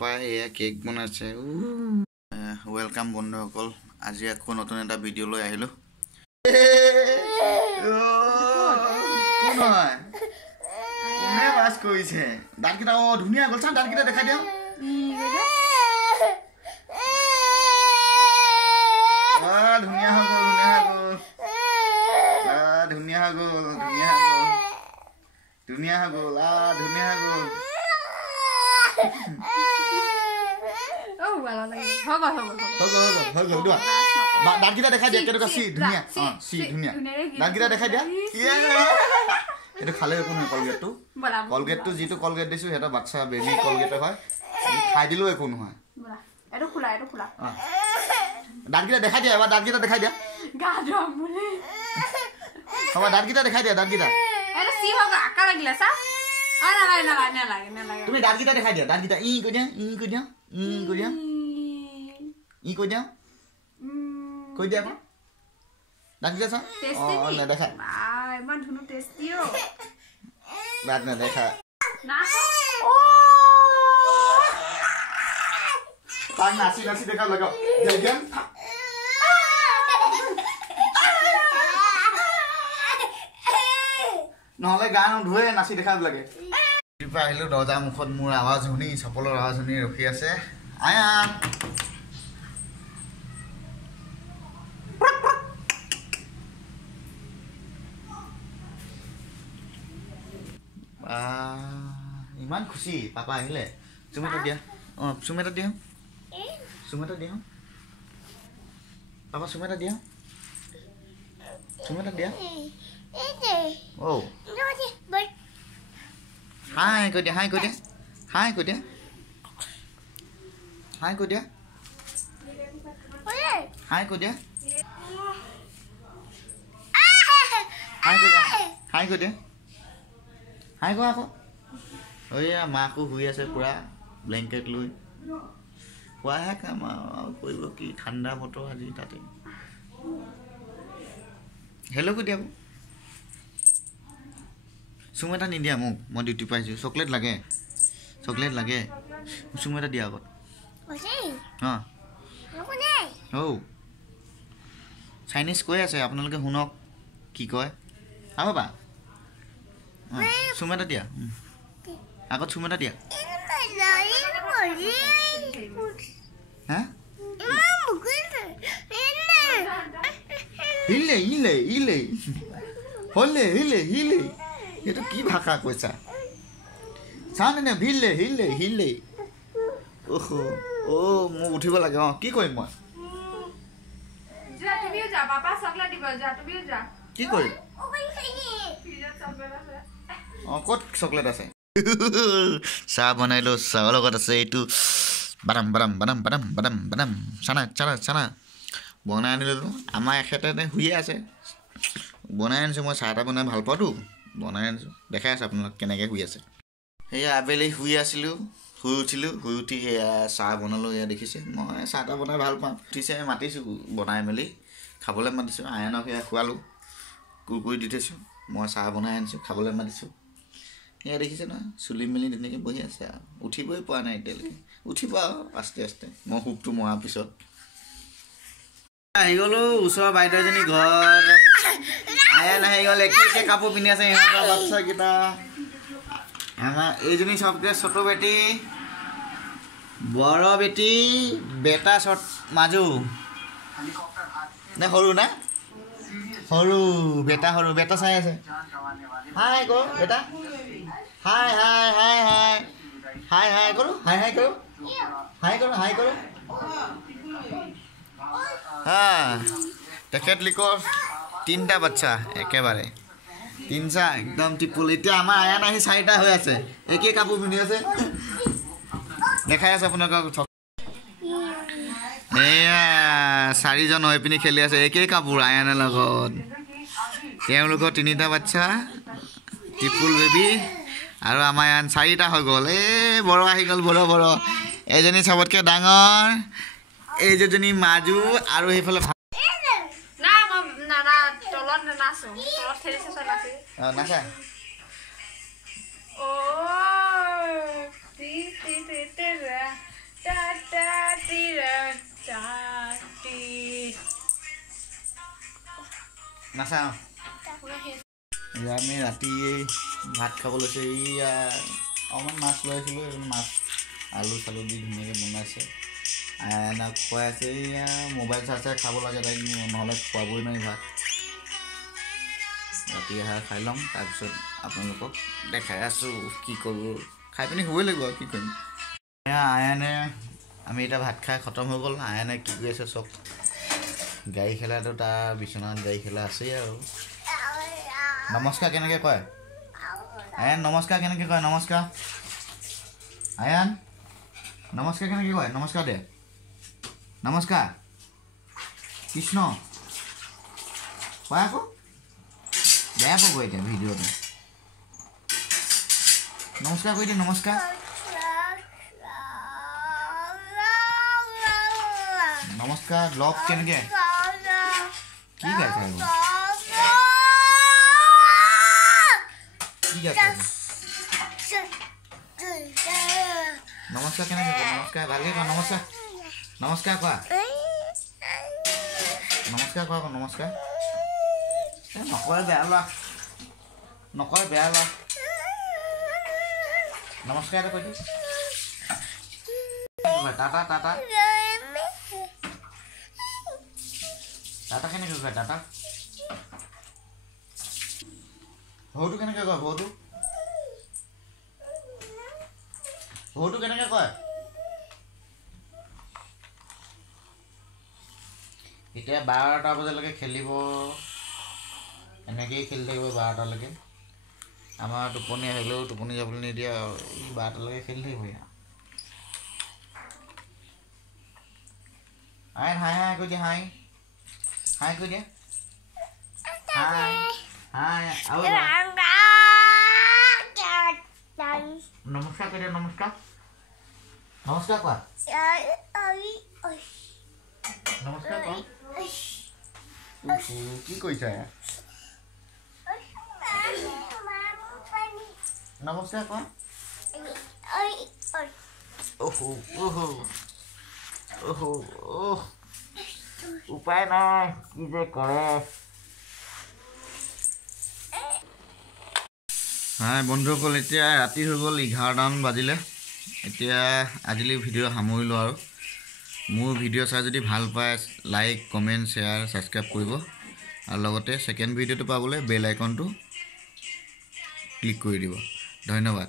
পাপাই এয়া কেক বনাইছে ওয়েলকাম বন্ধুসকল আজি আকৌ নতুন এটা ভিডিও লৈ আহিলো কোন হয় কোনে বাস কৰিছে দাঁতকেইটা ধুনীয়া গল চাম দাঁতকেইটা দেখাই দিও ধুনীয়া হৈ গল ধুনীয়া হৈ গল ধুনীয়া হৈ গল দাঁতকেইটা দেখাই দিয়া কেনেকুৱা চি ধুনীয়া দাঁতকেইটা দেখাই দিয়া এইটো খালে একো নহয় কলগেটটো যিটো কলগেট দিছো সিহঁতৰ বাচ্চা বেবি কলগেট হয় খাই দিলেও একো নহয় দাঁতকেইটা দেখাই দিয়া এবাৰ দাঁতকেইটা দেখাই দিয়া হ'ব দাঁতকেইটা দেখাই দিয়া দাঁতকেইটা তুমি দাঁতকেইটা দেখাই দিয়া দাঁতকেইটা ই কৈ দিয়া কৈ দিয়া দাঁতকেইটা চা নেদেখা দাঁত নেদেখা তাক নাচি নাচি দেখা লগাও নহ'লে গান ধুৱে নাচি দেখা লাগে আহিলো দৰ্জা মুখত মোৰ আৱাজ শুনি চপলৰ আৱাজ শুনি ৰখি আছে আয়ান ইমান খুশি পাপা আহিলে চুম এটা দিয়া চুম এটা দিয়া পাপা চুম এটা দিয়া Oh. Hai cô dia. Hai cô dia. Hai cô dia. Hai cô dia. Hai cô dia. Hai cô dia. Hai cô aku. Oh iya, maku hui ase pura blanket lui. Wah kama koibo ki thanda photo aji tate. Hello cô dia. চুম এটা নিদিয়া মোক মই duty পাইছোঁ chocolate লাগে চুম এটা দিয়া আগত Chinese কৈ আছে আপোনালোকে শুনক কি কয় পাবা চুম এটা দিয়া আগত চুম এটা দিয়া হিলে এইটো কি ভাষা কৈছা চানে হিলে মোক উঠিব লাগে কি কৰিম মই কি কৰিম ক'ত চকলেট আছে চাহ বনাইলো চাহৰ লগত আছে এইটো বাদাম চানা বনাই আনিলো আমাৰ এখেতে শুয়ে আছে বনাই আনিছোঁ মই চাহ এটা বনাই ভাল পাওঁতো বনাই আনিছোঁ দেখাই আছে আপোনালোক কেনেকৈ শুই আছে সেয়া আবেলি শুই আছিলোঁ শুই উঠি সেয়া চাহ বনালোঁ এয়া দেখিছে মই চাহ এটা বনাই ভাল পাওঁ উঠিছে মাতিছোঁ বনাই মেলি খাবলৈ মাতিছোঁ আয়নক সেয়া খোৱালোঁ কুৰকুৰি দি থৈছোঁ মই চাহ বনাই আনিছোঁ খাবলৈ মাতিছোঁ সেয়া দেখিছে নহয় চুলি মেলি ধুনীয়াকৈ বহি আছে আৰু উঠিবই পৰা নাই এতিয়ালৈকে উঠিব আৰু আস্তে মই শুবটো মৰাৰ পিছত আহি গ'লো ওচৰৰ বাইদেউ এজনী ঘৰ আয়ান আহি গ'ল একে কাপোৰ পিন্ধি আছে সিহঁতৰ বাচ্চাকেইটা আমাৰ এইজনী চবকে ছোট বেটি বড় বেটি বেটা মাজু নে সৰু বেটা চাই আছে হাই কৰো বেটা হাই কৰো তেখেতলোকৰ তিনিটা বাচ্চা একেবাৰে তিনিটা একদম টিপুল এতিয়া আমাৰ আয়ান আহি চাৰিটা হৈ আছে একেই কাপোৰ পিন্ধি আছে দেখাই আছে আপোনালোকক এয়া চাৰিজন হৈ পিনি খেলি আছে একেই কাপোৰ আয়ানৰ লগত তেওঁলোকৰ তিনিটা বাচ্চা টিপুল বেবী আৰু আমাৰ আয়ান চাৰিটা হৈ গ'ল বড় আহি গ'ল বড় এজনী চবতকৈ ডাঙৰ এইজনী মাজু আৰু সেইফালে নাচা নাচাওঁ এয়া আমি ৰাতি ভাত খাব লৈছোঁ এয়া অকণমান মাছ লৈ আছিলোঁ মাছ আলু চালু দি ধুনীয়াকৈ বনাইছে আয়নাক খুৱাই আছে এয়া মোবাইল চাই চাই খাব লাগে তাইক নহ'লে খুৱাবই নোৱাৰি ভাত ৰাতি আহাৰ খাই ল'ম তাৰপিছত আপোনালোকক দেখাই আছোঁ কি কৰোঁ খাই পিনি শুবই লাগিব আৰু কি কৰিম এয়া আয়নে আমি এতিয়া ভাত খাই খতম হৈ গ'ল আয়নে কি কৰি আছে চব গাড়ী খেলাটো তাৰ বিচনাত গাড়ী খেলা আছেই আৰু নমস্কাৰ কেনেকৈ কয় আয়ান নমস্কাৰ কেনেকৈ কয় নমস্কাৰ আয়ান নমস্কাৰ কেনেকৈ কয় নমস্কাৰ দে নমস্কাৰ কৃষ্ণ কয় আকৌ বেয়া পাব এতিয়া ভিডিঅ'টো নমস্কাৰ কৰি দে নমস্কাৰ নমস্কাৰ লগ কেনেকৈ কি গাইছে আৰু কি গাইছে নমস্কাৰ কেনেকৈ কয় নমস্কাৰ ভালকৈ কোৱা নমস্কাৰ নমস্কাৰ কোৱা নমস্কাৰ কোৱা আকৌ নমস্কাৰ নকয় বেয়া লোৱা নকয় বেয়া লোৱা নমস্কাৰ এটা কৈ দিওঁ টাটা টাটা টাটা কেনেকৈ কয় টাটা ভৌটো কেনেকৈ কয় ভৌটো ভৌটো কেনেকৈ কয় এতিয়া 12টা বজালৈকে খেলিব এনেকৈয়ে খেলি থাকিব 12টালৈকে আমাৰ টোপনি আহিলেও টোপনি যাবলৈ নিদিয়ে আৰু 12টালৈকে খেলি থাকিব ইয়াত হাই হাই হাই কৈ দিয়া হাই হাই কৈ দিয়া হাই হাই আৰু নমস্কাৰ কৈ দিয়া নমস্কাৰ নমস্কাৰ কোৱা নমস্কাৰ কোৱা কি কৈছা নমস্কাৰ কোৱা উপায় নাই কি যে কৰে হাই বন্ধুসকল এতিয়া ৰাতি হৈ গ'ল 11টামান বাজিলে এতিয়া আজিলৈ ভিডিঅ' সামৰিলোঁ আৰু মোৰ ভিডিঅ' চাই যদি ভাল পায় লাইক কমেণ্ট শ্বেয়াৰ ছাবস্ক্ৰাইব কৰিব আৰু লগতে ছেকেণ্ড ভিডিঅ'টো পাবলৈ বেল আইকনটো ক্লিক কৰি দিব ধন্যবাদ